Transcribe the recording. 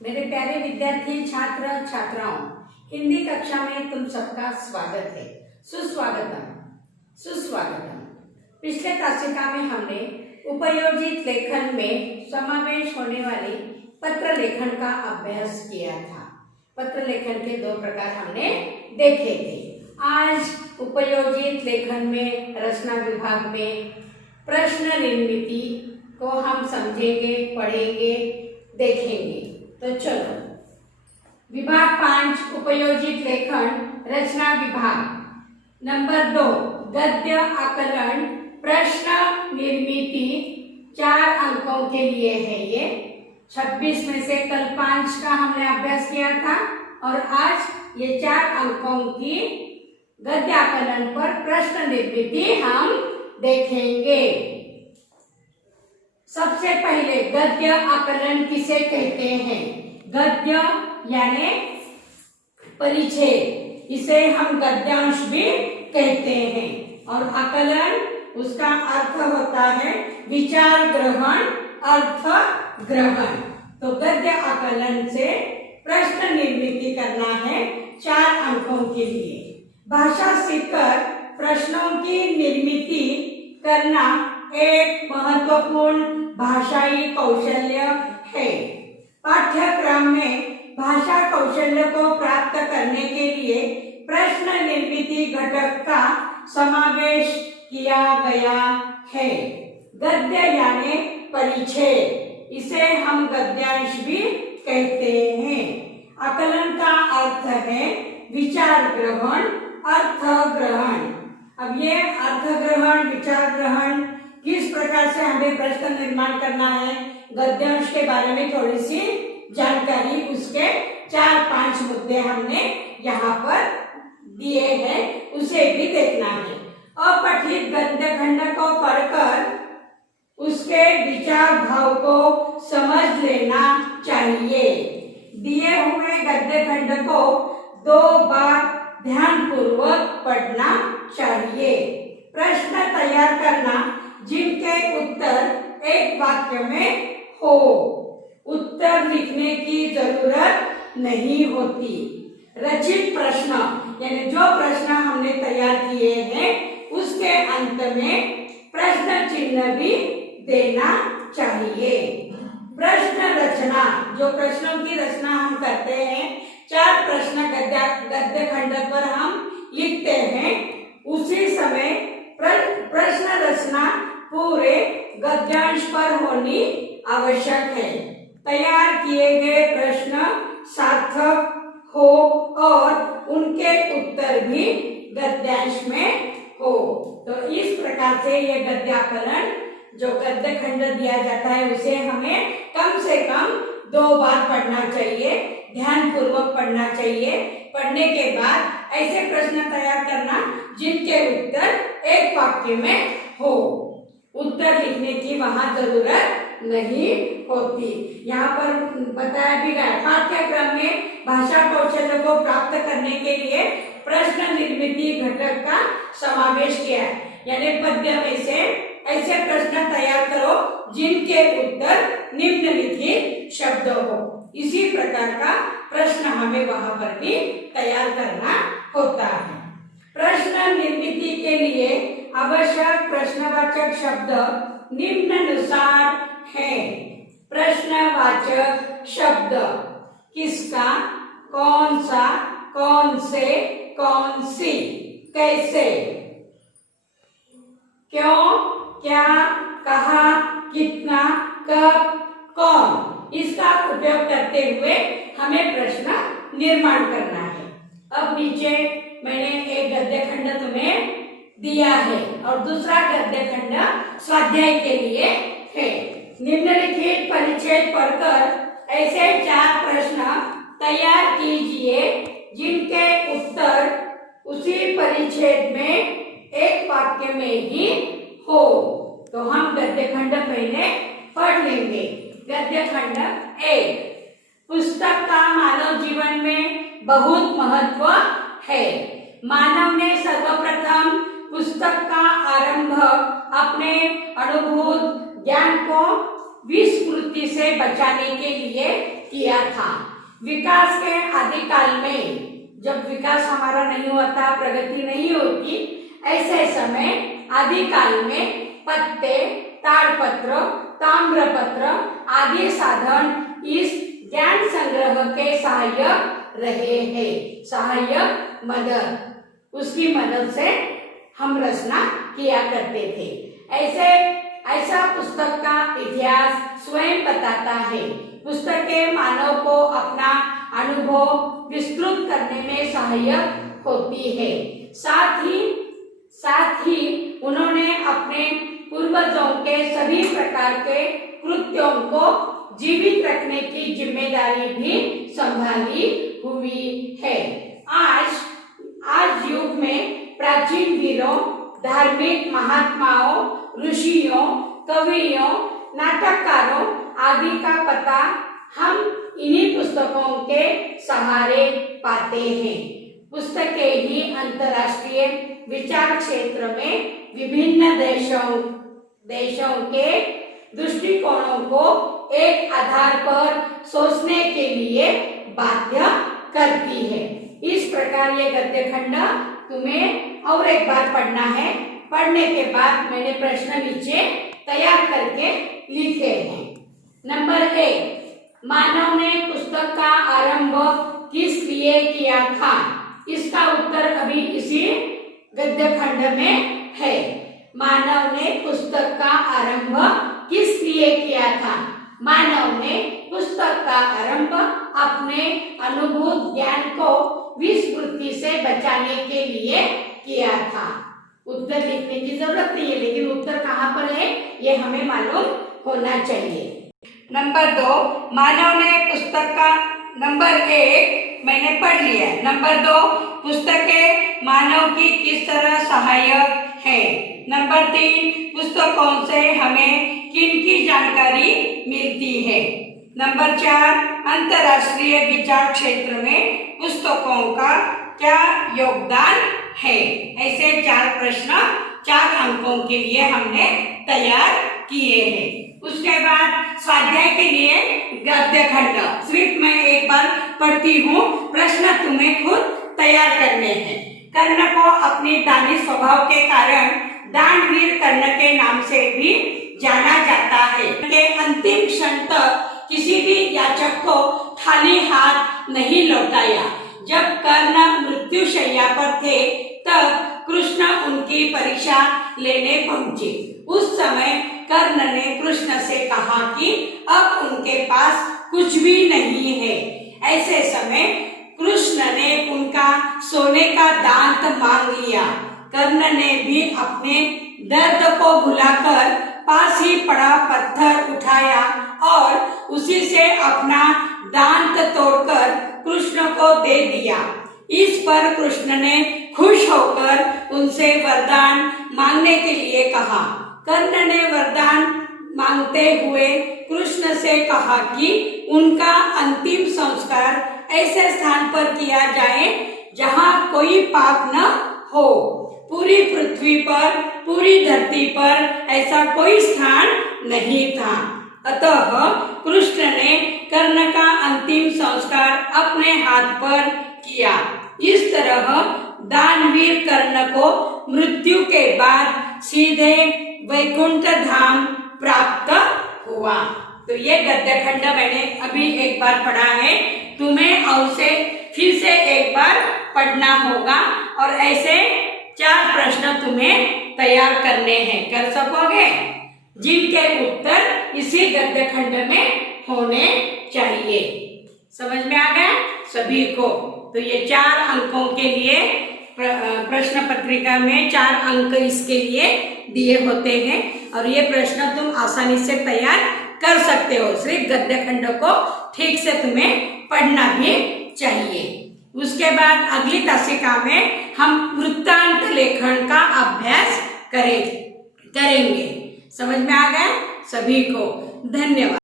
मेरे प्यारे विद्यार्थी छात्र छात्राओं, हिंदी कक्षा में तुम सबका स्वागत है। सुस्वागतम सुस्वागतम। पिछले तासिका में हमने उपयोजित लेखन में समावेश होने वाली पत्र लेखन का अभ्यास किया था। पत्र लेखन के दो प्रकार हमने देखे थे। आज उपयोजित लेखन में रचना विभाग में प्रश्न निर्मिति को हम समझेंगे, पढ़ेंगे, देखेंगे। तो चलो, विभाग 5 उपयोजित लेखन रचना विभाग नंबर 2 गद्य आकलन प्रश्न निर्मिति 4 अंकों के लिए है। ये 26 में से कल 5 का हमने अभ्यास किया था और आज ये 4 अंकों की गद्य आकलन पर प्रश्न निर्मिति हम देखेंगे। सबसे पहले गद्य आकलन किसे कहते हैं? गद्य यानी परिच्छेद, इसे हम गद्यांश भी कहते हैं। और आकलन उसका अर्थ होता है विचार ग्रहण, अर्थ ग्रहण। तो गद्य आकलन से प्रश्न निर्मिति करना है 4 अंकों के लिए। भाषा सीखकर प्रश्नों की निर्मिति करना एक महत्वपूर्ण भाषाई कौशल्य है। पाठ्यक्रम में भाषा कौशल्य को प्राप्त करने के लिए प्रश्न निर्मिति घटक का समावेश किया गया है। गद्य यानी परिच्छेद, इसे हम गद्यांश भी कहते हैं। आकलन का अर्थ है विचार ग्रहण, अर्थ ग्रहण। अब ये अर्थ ग्रहण, विचार ग्रहण किस प्रकार से हमें प्रश्न निर्माण करना है, गद्यांश के बारे में थोड़ी सी जानकारी, उसके 4-5 मुद्दे हमने यहाँ पर दिए हैं, उसे भी देखना है। अपठित गद्य खंड को पढ़कर उसके विचार भाव को समझ लेना चाहिए। दिए हुए गद्य खंड को 2 बार ध्यानपूर्वक पढ़ना चाहिए। प्रश्न तैयार करना जिनके उत्तर एक वाक्य में हो। उत्तर लिखने की जरूरत नहीं होती। रचित प्रश्न यानी जो प्रश्न हमने तैयार किए हैं उसके अंत में प्रश्न चिन्ह भी देना चाहिए। प्रश्न रचना, जो प्रश्नों की रचना हम करते हैं, 4 प्रश्न गद्य खंड पर हम लिखते हैं, उसी समय प्रश्न रचना पूरे गद्यांश पर होनी आवश्यक है। तैयार किए गए प्रश्न सार्थक हो और उनके उत्तर भी गद्यांश में हो। तो इस प्रकार से ये गद्याकलन जो गद्य खंड दिया जाता है उसे हमें कम से कम 2 बार पढ़ना चाहिए, ध्यान पूर्वक पढ़ना चाहिए। पढ़ने के बाद ऐसे प्रश्न तैयार करना जिनके उत्तर एक वाक्य में हो। उत्तर लिखने की वहां जरूरत नहीं होती। यहाँ पर बताया भी गया, पाठ्यक्रम में भाषा कौशल्य को प्राप्त करने के लिए प्रश्न निर्मिति घटक का समावेश किया है। यानी पद्य में से ऐसे प्रश्न तैयार करो जिनके उत्तर निम्नलिखित शब्द हो। इसी प्रकार का प्रश्न हमें वहां पर भी तैयार करना होता है। प्रश्न निर्मिति के लिए आवश्यक प्रश्नवाचक शब्द निम्नानुसार है। प्रश्नवाचक शब्द किसका, कौन सा, कौन से, कौन सी, कैसे, क्यों, क्या, कहा, कितना, कब, कौन, इसका उपयोग करते हुए हमें प्रश्न निर्माण करना है। अब नीचे मैंने एक गद्य खंड तुम्हें दिया है और दूसरा गद्य खंड स्वाध्याय के लिए है। निम्नलिखित परिच्छेद पढ़कर ऐसे 4 प्रश्न तैयार कीजिए जिनके उत्तर उसी परिच्छेद में एक वाक्य में ही हो। तो हम गद्य खंड पहले पढ़ लेंगे। गद्य खंड 1, पुस्तक का मानव जीवन में बहुत महत्व है। मानव ने सर्वप्रथम पुस्तक का आरंभ अपने अनुभूत ज्ञान को विस्मृति से बचाने के लिए किया था। विकास के आदिकाल में, जब विकास हमारा नहीं होता, प्रगति नहीं होती, ऐसे समय आदिकाल में पत्ते, ताड़पत्र, ताम्रपत्र आदि साधन इस ज्ञान संग्रह के सहायक रहे हैं। सहायक मदद, उसकी मदद से हम रचना किया करते थे। ऐसा पुस्तक का इतिहास स्वयं बताता है। पुस्तकें मानव को अपना अनुभव विस्तृत करने में सहायक होती है। साथ ही उन्होंने अपने पूर्वजों के सभी प्रकार के कृत्यों को जीवित रखने की जिम्मेदारी भी संभाली हुई है। आज युग में प्राचीन वीरों, धार्मिक महात्माओं, ऋषियों, कवियों, नाटककारों आदि का पता हम इन्हीं पुस्तकों के सहारे पाते हैं। पुस्तकें ही अंतर्राष्ट्रीय विचार क्षेत्र में विभिन्न देशों के दृष्टिकोणों को एक आधार पर सोचने के लिए बाध्य करती है। इस प्रकार ये गद्य खंड तुम्हें और एक बार पढ़ना है। पढ़ने के बाद मैंने प्रश्न नीचे तैयार करके लिखे हैं। नंबर 1, मानव ने पुस्तक का आरंभ किस लिए किया था? इसका उत्तर अभी इसी गद्य खंड में है। मानव ने पुस्तक का आरंभ किस लिए किया था? मानव ने पुस्तक का आरंभ अपने अनुभूत ज्ञान को विस्मृति से बचाने के लिए किया था। उत्तर लिखने की जरूरत नहीं है, लेकिन उत्तर कहाँ पर है ये हमें मालूम होना चाहिए। नंबर 2, मानव ने पुस्तक का, नंबर 1 मैंने पढ़ लिया है। नंबर 2, पुस्तकें मानव की किस तरह सहायक है? नंबर 3, पुस्तकों से हमें किन की जानकारी मिलती है? नंबर 4, अंतर्राष्ट्रीय विचार क्षेत्र में पुस्तकों का क्या योगदान है? ऐसे 4 प्रश्न 4 अंकों के लिए हमने तैयार किए हैं। उसके बाद स्वाध्याय के लिए गद्य खंड सिर्फ मैं एक बार पढ़ती हूँ, प्रश्न तुम्हें खुद तैयार करने हैं। कर्ण को अपनी दानी स्वभाव के कारण दानवीर कर्ण के नाम से भी जाना जाता है। के अंतिम क्षण तक किसी भी याचक को खाली हाथ नहीं लौटाया। जब कर्ण मृत्युशैया पर थे तब कृष्ण उनकी परीक्षा लेने पहुंचे। उस समय कर्ण ने कृष्ण से कहा कि अब उनके पास कुछ भी नहीं है। ऐसे समय कृष्ण ने उनका सोने का दांत मांग लिया। कर्ण ने भी अपने दर्द को भुलाकर पास ही पड़ा पत्थर उठाया और उसी से अपना दांत तोड़कर कृष्ण को दे दिया। इस पर कृष्ण ने खुश होकर उनसे वरदान मांगने के लिए कहा। कर्ण ने वरदान मांगते हुए कृष्ण से कहा कि उनका अंतिम संस्कार ऐसे स्थान पर किया जाए जहाँ कोई पाप न हो। पूरी पृथ्वी पर, पूरी धरती पर ऐसा कोई स्थान नहीं था। अतः कृष्ण ने कर्ण का अंतिम संस्कार अपने हाथ पर किया। इस तरह दानवीर कर्ण को मृत्यु के बाद सीधे वैकुंठ धाम प्राप्त हुआ। तो ये गद्य खंड मैंने अभी एक बार पढ़ा है, तुम्हें और से फिर से एक बार पढ़ना होगा और ऐसे 4 प्रश्न तुम्हें तैयार करने हैं। कर सकोगे? जिनके उत्तर इसी गद्य खंड में होने चाहिए। समझ में आ गया सभी को? तो ये 4 अंकों के लिए प्रश्न पत्रिका में 4 अंक इसके लिए दिए होते हैं और ये प्रश्न तुम आसानी से तैयार कर सकते हो। सिर्फ गद्य खंड को ठीक से तुम्हें पढ़ना भी चाहिए। उसके बाद अगली तासिका में हम वृत्तांत लेखन का अभ्यास करेंगे। समझ में आ गया सभी को? धन्यवाद।